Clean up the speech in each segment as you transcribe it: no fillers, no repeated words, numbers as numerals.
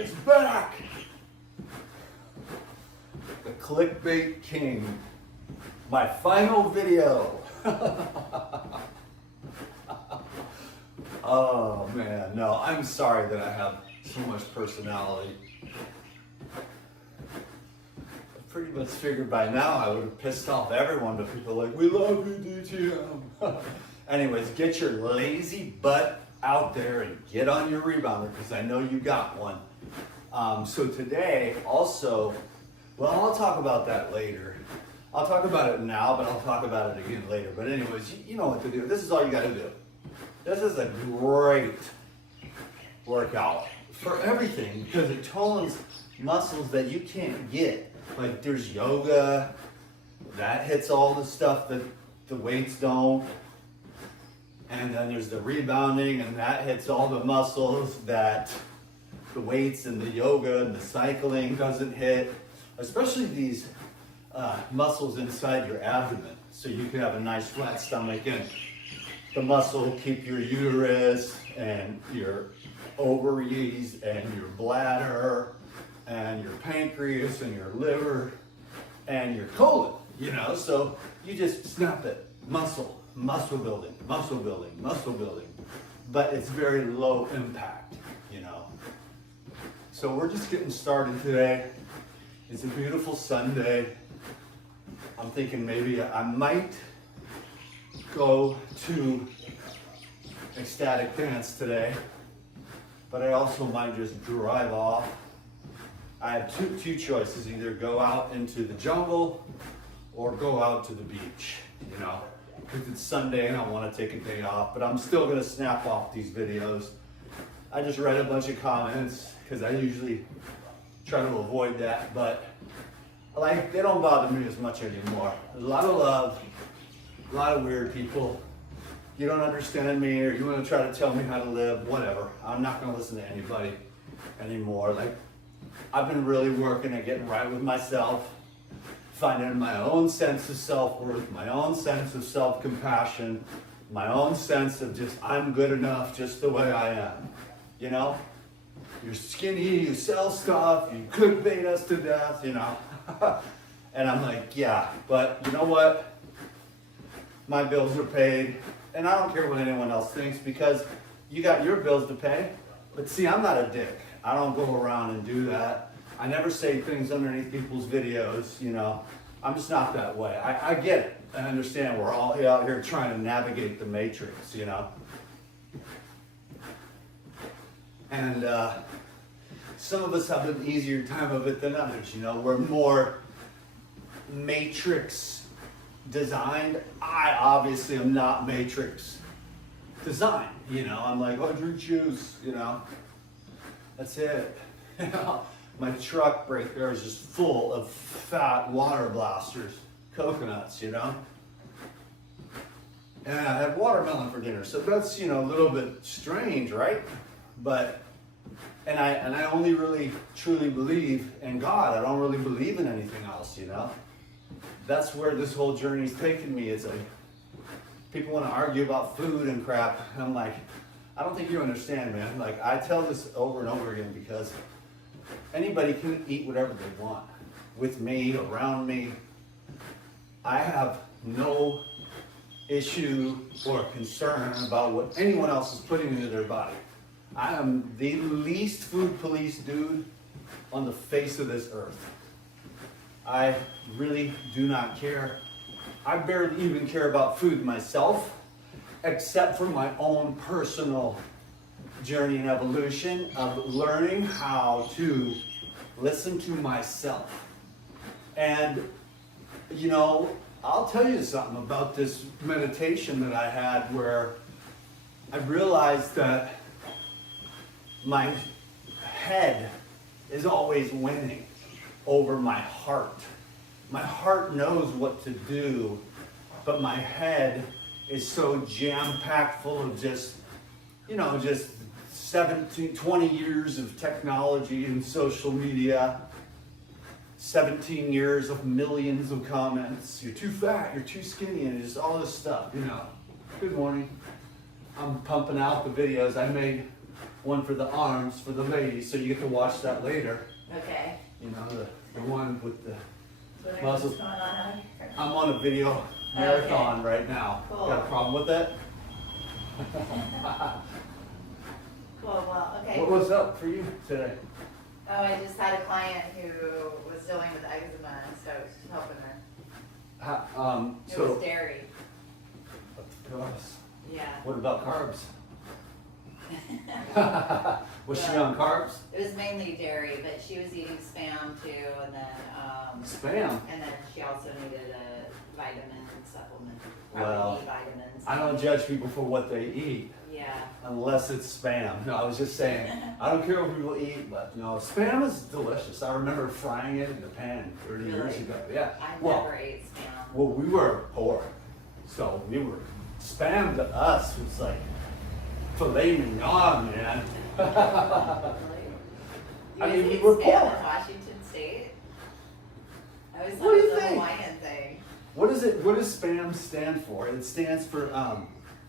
is back. The clickbait king. My final video. Oh man, no, I'm sorry that I have so much personality. I pretty much figured by now I would have pissed off everyone, but people are like, we love you, DTM. Anyways, get your lazy butt out there and get on your rebounder, because I know you got one. So today also, well, I'll talk about that later. I'll talk about it now, but I'll talk about it again later. But anyways, you know what to do. This is all you got to do. This is a great workout for everything, because it tones muscles that you can't get. Like there's yoga, that hits all the stuff that the weights don't. And then there's the rebounding, and that hits all the muscles that the weights and the yoga and the cycling doesn't hit. Especially these muscles inside your abdomen, so you can have a nice flat stomach, and the muscle will keep your uterus and your ovaries and your bladder and your pancreas and your liver and your colon, you know, so you just snap it. Muscle building, muscle building, muscle building, but it's very low impact, you know. So we're just getting started today. It's a beautiful Sunday. I'm thinking maybe I might go to ecstatic dance today, but I also might just drive off. I have two choices, either go out into the jungle or go out to the beach, you know, because it's Sunday and I want to take a day off, but I'm still going to snap off these videos. I just read a bunch of comments because I usually try to avoid that, but like they don't bother me as much anymore. There's a lot of love, a lot of weird people. You don't understand me, or you want to try to tell me how to live, whatever. I'm not going to listen to anybody anymore. Like, I've been really working at getting right with myself, finding my own sense of self-worth, my own sense of self-compassion, my own sense of just, I'm good enough just the way I am, you know? You're skinny, you sell stuff, you clickbait us to death, you know? And I'm like, yeah, but you know what? My bills are paid, and I don't care what anyone else thinks, because you got your bills to pay. But see, I'm not a dick. I don't go around and do that. I never say things underneath people's videos, you know. I'm just not that way. I get it. I understand we're all out here trying to navigate the matrix, you know. And some of us have an easier time of it than others, you know. We're more matrix designed. I obviously am not matrix designed, you know. I'm like, oh, drink juice, you know. That's it. You know, my truck right there is just full of fat water blasters, coconuts, you know. And I had watermelon for dinner, so that's, you know, a little bit strange, right? But and I only really truly believe in God. I don't really believe in anything else, you know. That's where this whole journey's taken me. It's like people want to argue about food and crap. And I'm like, I don't think you understand, man. Like, I tell this over and over again because anybody can eat whatever they want. With me, around me. I have no issue or concern about what anyone else is putting into their body. I am the least food police dude on the face of this earth. I really do not care. I barely even care about food myself, except for my own personal journey and evolution of learning how to listen to myself. And, you know, I'll tell you something about this meditation that I had where I realized that my head is always winning over my heart. My heart knows what to do, but my head is so jam-packed full of just, you know, just 20 years of technology and social media, 17 years of millions of comments. You're too fat, you're too skinny, and just all this stuff, you know. Good morning. I'm pumping out the videos. I made one for the arms for the ladies, so you get to watch that later. Okay. You know, the one with the What muscles. going on? I'm on a video marathon right now. Cool. Got a problem with that? Cool, well, okay. What was up for you today? Oh, I just had a client who was dealing with eczema, so I was just helping her. It So, was dairy. gross. Yeah. What about carbs? Was she on carbs? It was mainly dairy, but she was eating Spam too, and then Spam? and then she also needed a vitamin supplement. Well, Probably vitamins. I don't judge people for what they eat. Yeah. Unless it's Spam. No, I was just saying, I don't care what people eat, but no, Spam is delicious. I remember frying it in the pan 30 years Really? ago. Yeah. I Well, never ate Spam. well, we were poor, so we were, Spam to us was like filet mignon, man. Really? I You mean, guys we ate were Spam poor. in Washington State? I always thought What do it you was a think? Hawaiian thing. What is it? What does Spam stand for? It stands for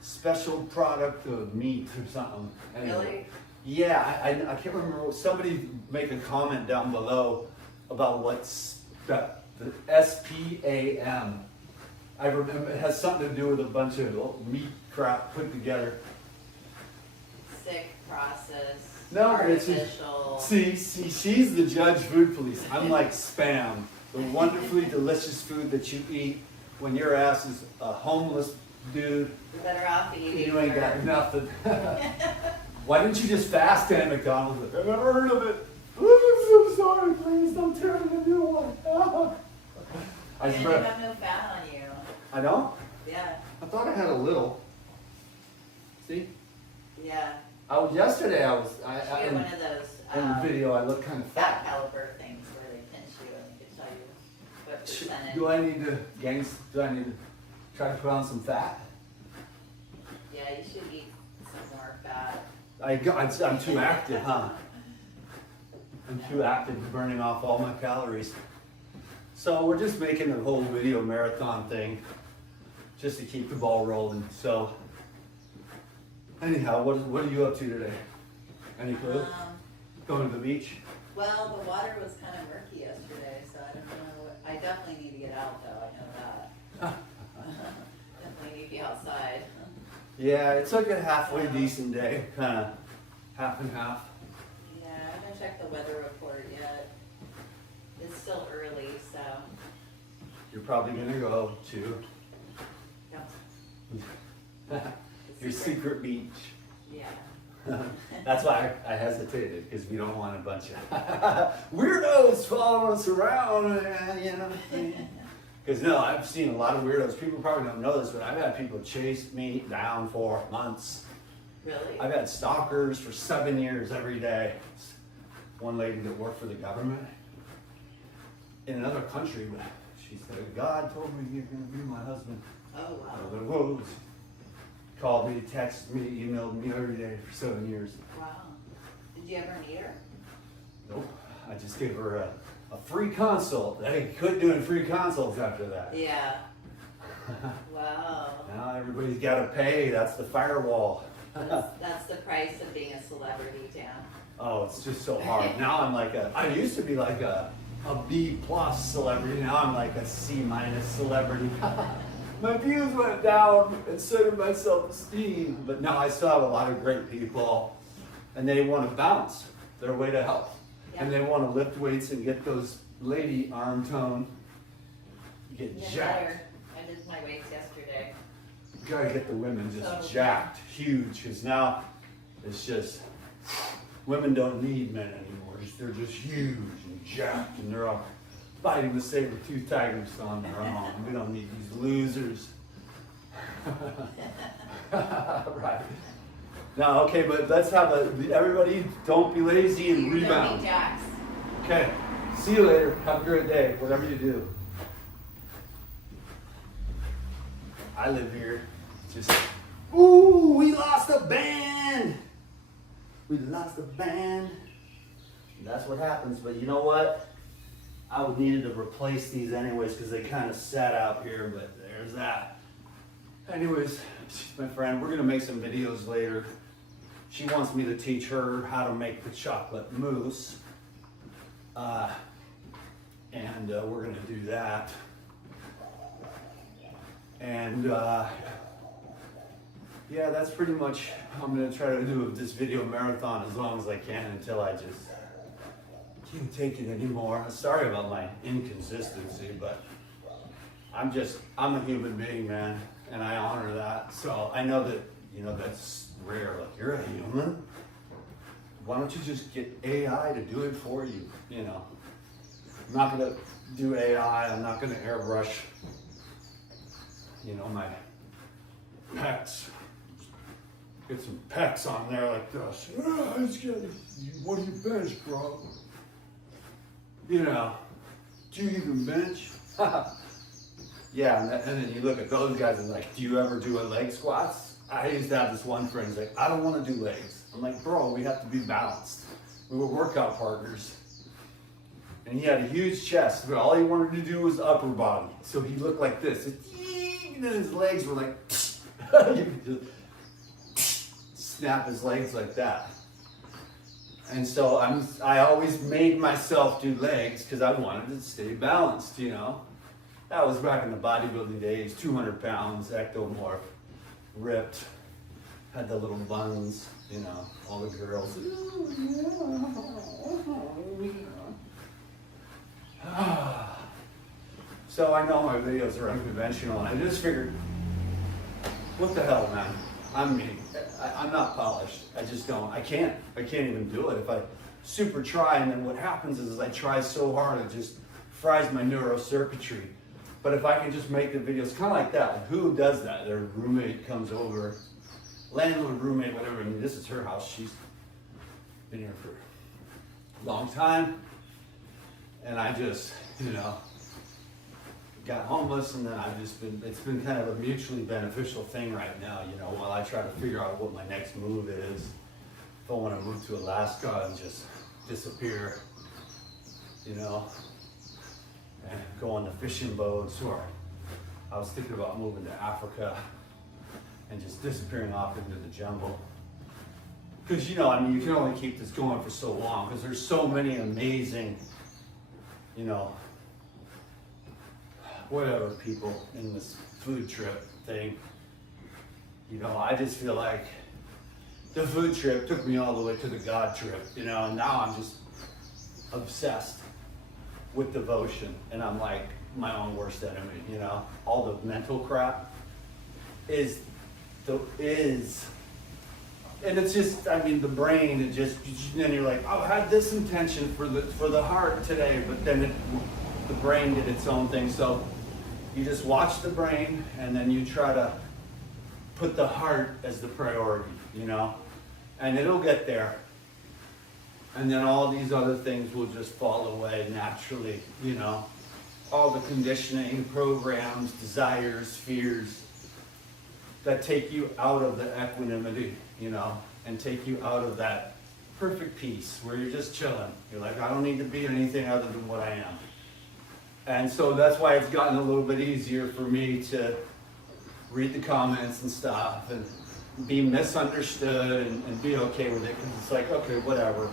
special product of meat or something. Anyway. Really? Yeah, I can't remember. Somebody make a comment down below about what's the SPAM. I remember it has something to do with a bunch of little meat crap put together. Sick, processed, No, it's just, artificial. see, she's the judge food police. I'm like Spam, the wonderfully delicious food that you eat when your ass is a homeless dude. You're better off eating. You ain't got nothing. Why didn't you just fast at McDonald's? I've never heard of it. Oh, I'm so sorry. Please don't turn in a new one. I And you spread. have no fat on you. I don't. Yeah. I thought I had a little. See? Yeah. Yesterday. I You get one of those in the video. I look kind of fat fat. caliper things where they pinch you and they can tell you what percentage. Do I need to Do I need to try to put on some fat? Yeah, you should eat some more fat. I'm too active, huh? I'm too active burning off all my calories. So we're just making the whole video marathon thing just to keep the ball rolling. So anyhow, what are you up to today? Any clue? Going to the beach? Well, the water was kind of murky yesterday, so I don't know what, I definitely need to get out though, I know that. Definitely need to be outside. Yeah, it's like a halfway decent day, kind of half and half. Yeah, I haven't checked the weather report yet. It's still early, so. You're probably gonna go to Yep. your secret beach. Yeah. That's why I hesitated, because we don't want a bunch of weirdos following us around, you know. Because no, I've seen a lot of weirdos. People probably don't know this, but I've had people chase me down for months. Really? I've had stalkers for 7 years every day. One lady that worked for the government in another country, but she said, God told me you're going to be my husband. Oh, wow. The woods. Called me, texted me, emailed me every day for 7 years. Wow. Did you ever meet her? Nope. I just gave her a free consult. I quit doing free consults after that. Yeah. Wow. Now everybody's got to pay. That's the firewall. That's the price of being a celebrity, Dan. Oh, it's just so hard. Now I'm like I used to be like a B plus celebrity. Now I'm like a C minus celebrity. My views went down and so did my self-esteem. But now I still have a lot of great people, and they want to bounce their way to health. Yeah. And they want to lift weights and get those lady arm tone. Get Get jacked. better. I did my weights yesterday. You gotta get the women just So- jacked, huge, because now it's just, women don't need men anymore. They're just huge and jacked, and they're all fighting the saber-toothed tigers on their own. We don't need these losers. Right. Now, okay, but let's have everybody don't be lazy and You're rebound. jumping jacks. Okay, see you later. Have a great day, whatever you do. I live here. Just, ooh, we lost a band. We lost a band. That's what happens, but you know what? I would needed to replace these anyways because they kind of sat out here, but there's that. Anyways, my friend, we're gonna make some videos later. She wants me to teach her how to make the chocolate mousse. And we're gonna do that. And yeah, that's pretty much, I'm gonna try to do this video marathon as long as I can until I just can't take it anymore. Sorry about my inconsistency, but I'm a human being, man, and I honor that. So I know that, you know, that's rare. Like, you're a human? Why don't you just get AI to do it for you, you know? I'm not gonna do AI, I'm not gonna airbrush, you know, my pecs. Get some pecs on there like this. What do you bench, bro? You know, do you even bench? Yeah, and then you look at those guys and like, do you ever do a leg squats? I used to have this one friend who's like, I don't want to do legs. I'm like, bro, we have to be balanced. We were workout partners. And he had a huge chest, but all he wanted to do was upper body. So he looked like this. And then his legs were like, you could just snap his legs like that. And so I always made myself do legs because I wanted to stay balanced, you know. That was back in the bodybuilding days, 200 pounds, ectomorph, ripped, had the little buns, you know, all the girls. So I know my videos are unconventional, and I just figured, what the hell, man? I'm me. I'm not polished. I just don't. I can't even do it. If I super try, and then what happens is I try so hard, it just fries my neurocircuitry. But if I can just make the videos kind of like that, like who does that? Their roommate comes over, landlord, roommate, whatever. I mean, this is her house. She's been here for a long time. And I just, you know, got homeless, and then it's been kind of a mutually beneficial thing right now, you know, while I try to figure out what my next move is. If I want to move to Alaska and just disappear, you know, and go on the fishing boats, or I was thinking about moving to Africa and just disappearing off into the jungle. Because, you know, I mean, you can only keep this going for so long because there's so many amazing, you know, whatever people in this food trip thing. You know, I just feel like the food trip took me all the way to the God trip, you know, and now I'm just obsessed with devotion, and I'm like my own worst enemy, you know. All the mental crap is, and it's just, I mean, the brain, it just, then you're like, oh, I had this intention for the heart today, but then the brain did its own thing. So you just watch the brain, and then you try to put the heart as the priority, you know, and it'll get there. And then all these other things will just fall away naturally, you know. All the conditioning, programs, desires, fears that take you out of the equanimity, you know, and take you out of that perfect peace where you're just chilling. You're like, I don't need to be anything other than what I am. And so that's why it's gotten a little bit easier for me to read the comments and stuff and be misunderstood and be okay with it, because it's like, okay, whatever.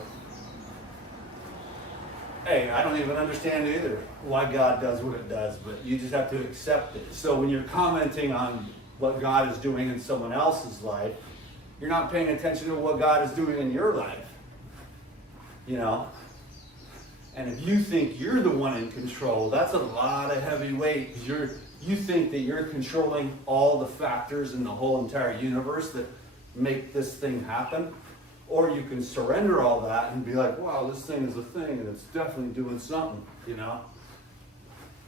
Hey, I don't even understand either why God does what it does, but you just have to accept it. So when you're commenting on what God is doing in someone else's life, you're not paying attention to what God is doing in your life, you know? And if you think you're the one in control, that's a lot of heavy weight, because you think that you're controlling all the factors in the whole entire universe that make this thing happen. Or you can surrender all that and be like, wow, this thing is a thing and it's definitely doing something, you know?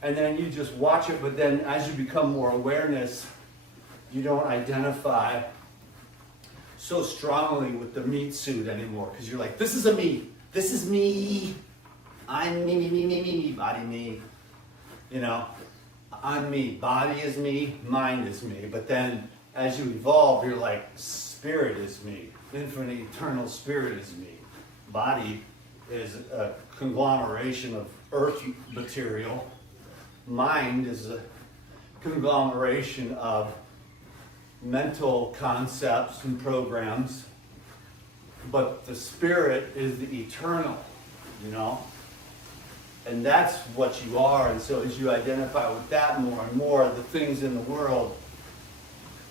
And then you just watch it, but then as you become more awareness, you don't identify so strongly with the meat suit anymore, because you're like, this is a me. This is me. I'm me, body me. You know, I'm me. Body is me, mind is me. But then as you evolve, you're like, spirit is me. Infinite, eternal spirit is me. Body is a conglomeration of earth material. Mind is a conglomeration of mental concepts and programs. but the spirit is the eternal, you know? And that's what you are. And so as you identify with that more and more, the things in the world,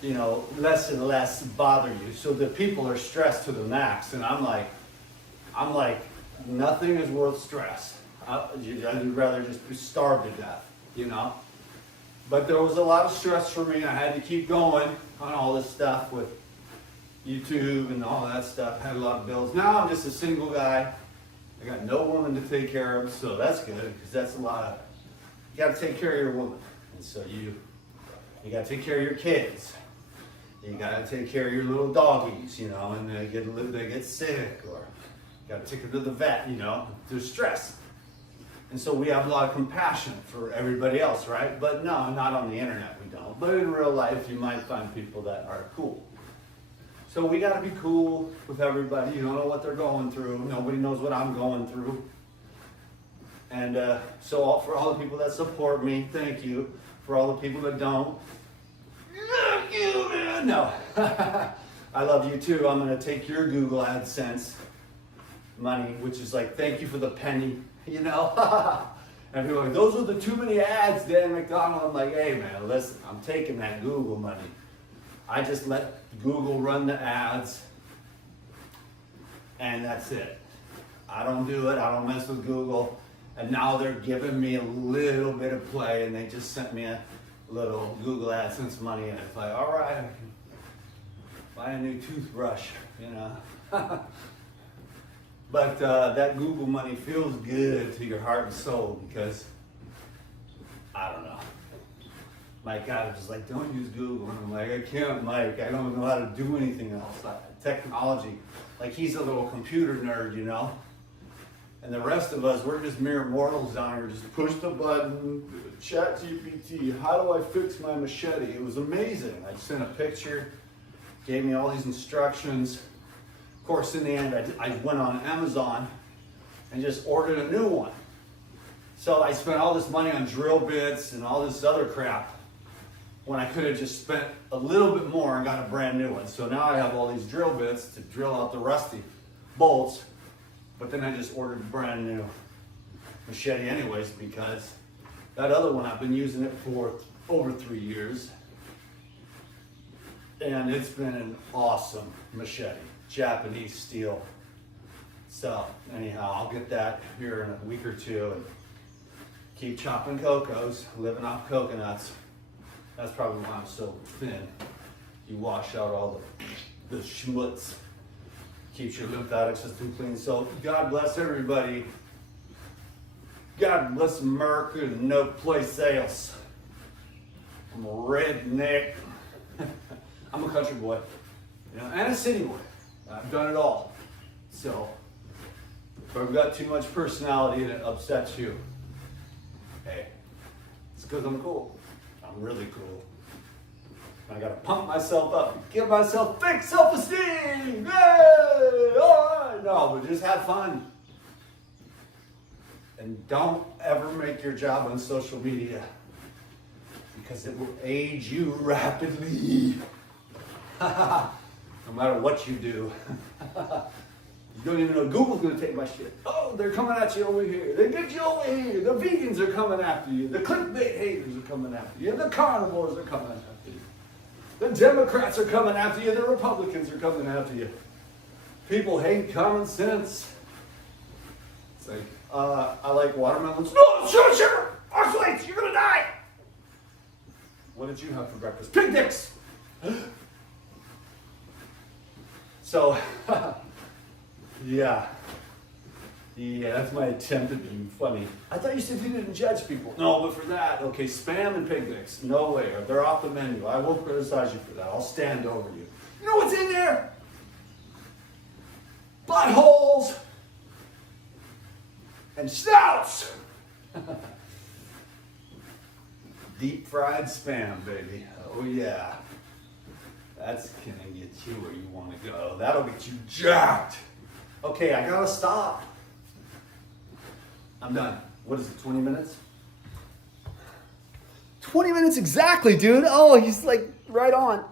you know, less and less bother you. So the people are stressed to the max. And I'm like, nothing is worth stress. I'd rather just be starved to death, you know? But there was a lot of stress for me. I had to keep going on all this stuff with YouTube and all that stuff. Had a lot of bills. Now I'm just a single guy. I got no woman to take care of, so that's good, because that's a lot of, you got to take care of your woman. And so you got to take care of your kids. You got to take care of your little doggies, you know, and they get sick, or you got to take them to the vet, you know. There's stress. And so we have a lot of compassion for everybody else, right? But no, not on the internet we don't. But in real life, you might find people that are cool. So we got to be cool with everybody. You don't know what they're going through. Nobody knows what I'm going through. And so for all the people that support me, thank you. For all the people that don't, fuck you, man. No. I love you too. I'm going to take your Google AdSense money, which is like, thank you for the penny, you know? And people are like, those are the too many ads, Dan McDonald. I'm like, hey man, listen, I'm taking that Google money. I just let Google run the ads, and that's it. I don't do it. I don't mess with Google. And now they're giving me a little bit of play, and they just sent me a little Google AdSense money, and it's like, all right, I can buy a new toothbrush, you know. But that Google money feels good to your heart and soul, because I don't know. Mike God was like, don't use Google. And I'm like, I can't, Mike. I don't know how to do anything else. Technology. Like, he's a little computer nerd, you know? And the rest of us, we're just mere mortals down here. Just push the button, chat GPT. How do I fix my machete? It was amazing. I sent a picture, gave me all these instructions. Of course, in the end, I went on Amazon and just ordered a new one. So I spent all this money on drill bits and all this other crap, when I could have just spent a little bit more and got a brand new one. So now I have all these drill bits to drill out the rusty bolts, but then I just ordered a brand new machete anyways, because that other one, I've been using it for over 3 years, and it's been an awesome machete, Japanese steel. So anyhow, I'll get that here in a week or two and keep chopping cocos, living off coconuts. That's probably why I'm so thin. You wash out all the schmutz. Keeps your lymphatic system clean. So God bless everybody. God bless America and no place else. I'm a redneck. I'm a country boy, you know, and a city boy. I've done it all. So if I've got too much personality and it upsets you, hey, it's because I'm cool. I'm really cool. I gotta pump myself up, give myself fake self-esteem. Hey, all right. No, but just have fun. And don't ever make your job on social media, because it will age you rapidly. No matter what you do. You don't even know Google's gonna take my shit. Oh, they're coming at you over here. They get you over here. The vegans are coming after you. The clickbait haters are coming after you. The carnivores are coming after you. The Democrats are coming after you. The Republicans are coming after you. People hate common sense. It's like, I like watermelons. No, sure. Oxalates, you're gonna die. What did you have for breakfast? Pig dicks. So, yeah, that's my attempt at being funny. I thought you said you didn't judge people. No, but for that, okay, spam and pig dicks, no way. They're off the menu. I won't criticize you for that. I'll stand over you. You know what's in there? Buttholes and snouts. Deep fried spam, baby. Oh yeah. That's gonna get you where you want to go. That'll get you jacked. Okay, I gotta stop. I'm done. What is it, 20 minutes? 20 minutes exactly, dude. Oh, he's like right on.